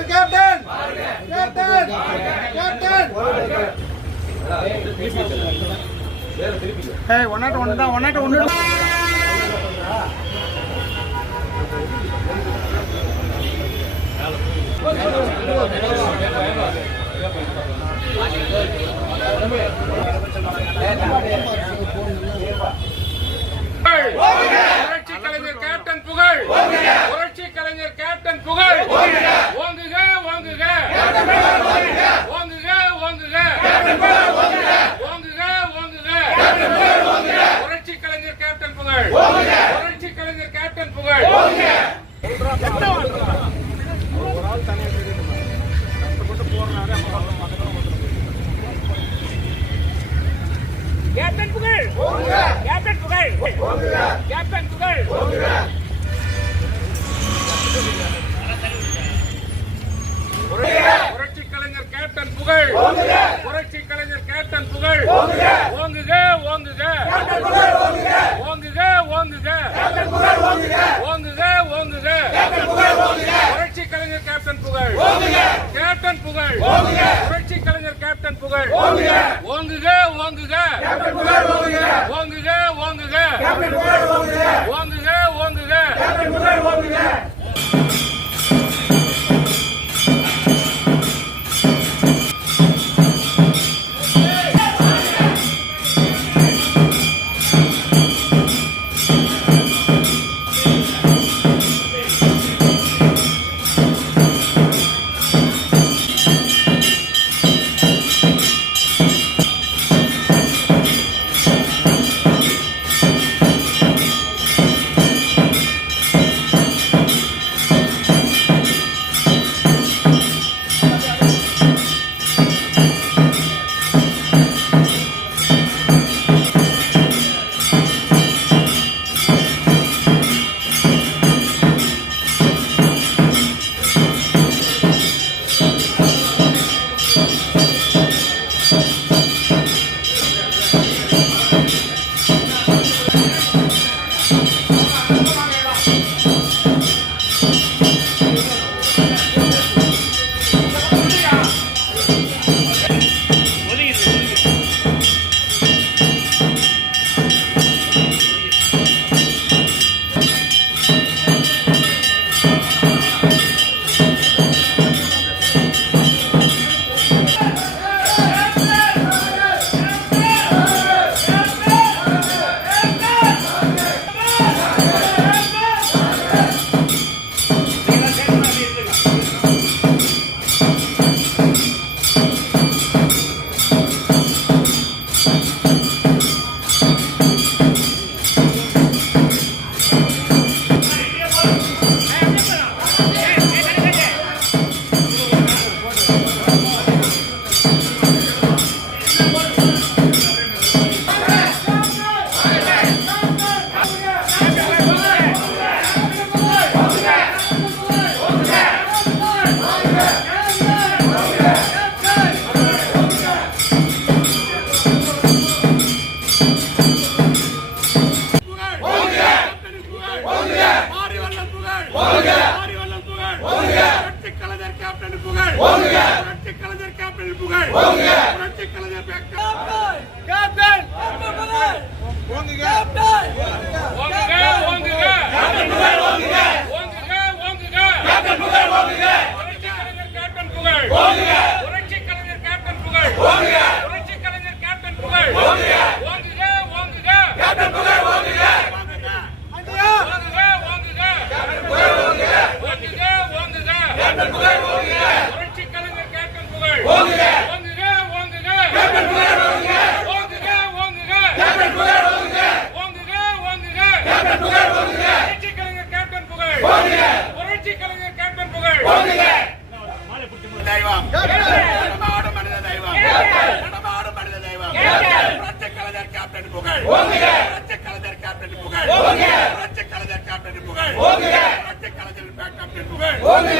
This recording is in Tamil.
கலைஞர் கேப்டன் கேப்டன் கேப்டன் ஏய் ஒன்னாட்ட ஒன்னு புரட்சி கலைஞர் கேப்டன் புகழ் புரட்சி கலைஞர் கேப்டன் புகழ் ஓங்குக ஓங்குக ஓங்குக ஓங்குக ஓங்குக ஓங்குக புரட்சி கலைஞர் கேப்டன் புகழ் புரட்சி கலைஞர் கேப்டன் புகழ் கேப்டன் புகழ் கேப்டன் புகழ் கேப்டன் புகழ் புரட்சி கலைஞர் கேப்டன் புகழ் புரட்சி கலைஞர் கேப்டன் புகழ் ஓங்குக ஓங்குக ஓங்குக ஓங்குக ஓங்குக ஓங்குக புரட்சி கலைஞர் கேப்டன் புகழ் கேப்டன் புகழ் புரட்சி கலைஞர் கேப்டன் புகழ் ஓங்குக ஓங்குக ஓங்குக ஓங்குக ஓங்குக ஓங்குக புகழ்